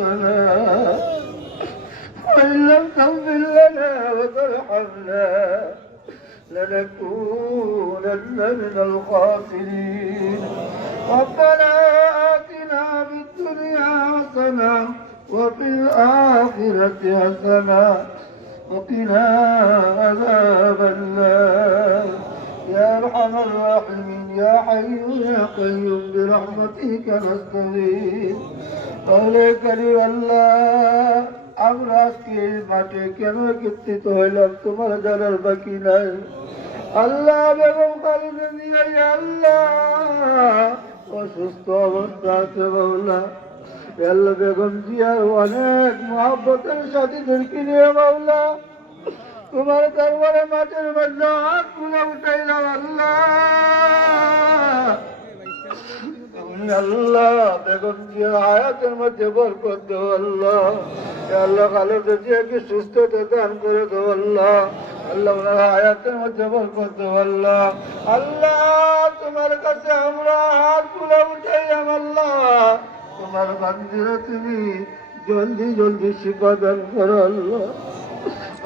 أنفسنا وإن لم تغفر لنا وترحمنا لنكونن من الخاسرين. ربنا آتنا في الدنيا حسنة وفي الآخرة حسنة. وقنا عذاب النار. يا أرحم الراحمين يا حي يا قيوم برحمتك نستغيث قولي كريم الله আমরা আজকে এই মাঠে কেন একত্রিত হইলাম তোমার জানার বাকি নাই আল্লাহ বেগম খালিদে নিয়ে আল্লাহ অসুস্থ অবস্থা আছে বাবলা আল্লাহ বেগম জিয়ার অনেক মহাব্বতের সাথীদেরকে নিয়ে বাবলা তোমার দরবারে মাঠের মধ্যে হাত তুলে উঠাইলাম, আল্লাহ। আল্লাহ বেগম জিয়া হায়াতের মধ্যে বরকত দেও, আল্লাহ। আল্লাহ খালেদা জিয়াকে সুস্থতা দান করে দেও, আল্লাহ। আল্লাহ হায়াতের মধ্যে বরকত দেও, আল্লাহ। আল্লাহ, তোমার কাছে আমরা হাত তুলে উঠাইলাম, আল্লাহ। তোমার বান্দিরা তুমি জলদি জলদি শিফা দান করো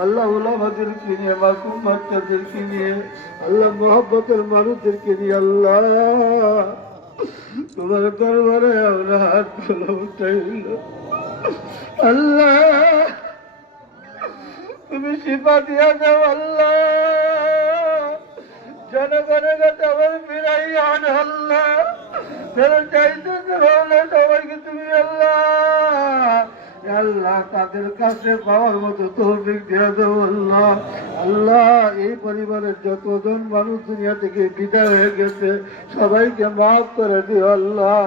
আল্লাহ ওলামাদেরকে নিয়ে মাসুম বাচ্চাদেরকে নিয়ে, আল্লাহ মোহাম্মতের মানুষদেরকে নিয়ে, আল্লাহ, তোমার দরবারে আমরা হাত তোলা উঠাইল আল্লাহ, তুমি শিপা দিয়া দাও আল্লাহ। জনগণের কাছে আমার ফিরাই আন, আল্লাহ। যারা চাইতে সবাইকে তুমি, আল্লাহ। আল্লাহ তাদের কাছে পাওয়ার মতো তৌফিক দিয়ে দেবো আল্লাহ। আল্লাহ, এই পরিবারের যতজন মানুষ দুনিয়া থেকে বিদায় হয়ে গেছে, সবাইকে মাফ করে দিও, আল্লাহ।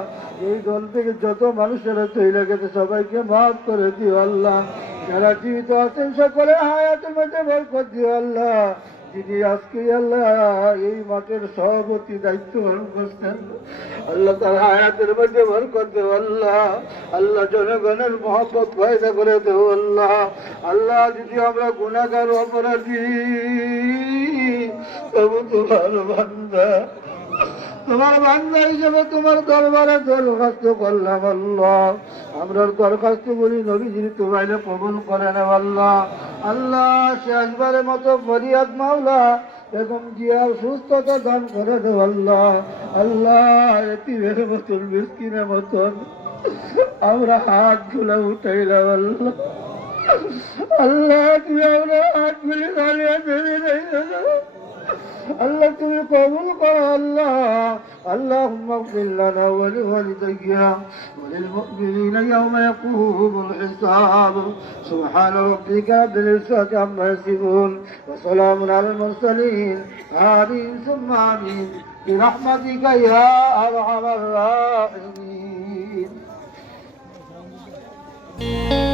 এই দল থেকে যত মানুষেরা তৈরি গেছে, সবাইকে মাফ করে দিও, আল্লাহ। যারা জীবিত আছেন, সকলে হায়াতের মধ্যে বরকত দিও, আল্লাহ। যিনি আজকে আল্লাহ এই মাঠের সভাপতি দায়িত্ব পালন করছেন, আল্লাহ তার হায়াতের মধ্যে বরকত দেও আল্লাহ। আল্লাহ জনগণের মহব্বত পয়দা করে দেও আল্লাহ। আল্লাহ যদি আমরা গুণাগার অপরাধী, তবু তোমার বান্দা তোমার বান্দা হিসেবে তোমার দরবারে দরখাস্ত করলাম আল্লাহ। আমরা দরখাস্ত বলি নবীজির তোমাইলে কবুল করে নেব আল্লাহ। আল্লাহ শেষবারের মতো ফরিয়াদ মাওলা এবং জিয়ার সুস্থতা দান করে দেব আল্লাহ। আল্লাহ এতিমের মতন, মিসকিনের মতন। আমরা হাত ধুলে উঠাইলাম আল্লাহ। আল্লাহ তুই আমরা হাত গুলি দাঁড়িয়ে দেবে। التي يقابلك الله اللهم اغفر لنا ولوالدينا وللمؤمنين يوم يقوم الحساب. سبحان ربك رب العزة عما يصفون وسلام على المرسلين. آمين. ثم آمين. برحمتك يا أرحم الراحمين. Thank you.